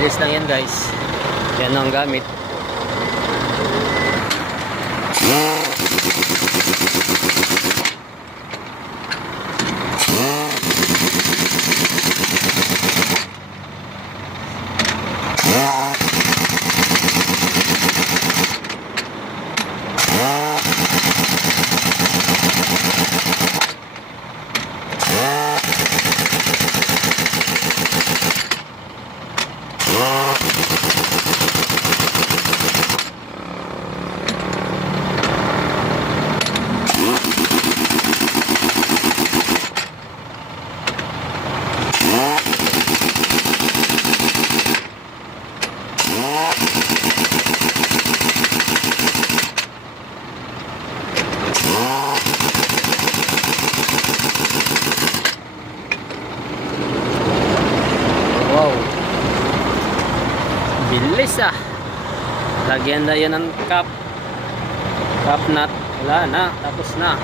Mabilis lang yan guys. Yan ang gamit. Wow. bilis ah. Lagyan na yan ng cup. Cup nut. Wala na. Tapos na.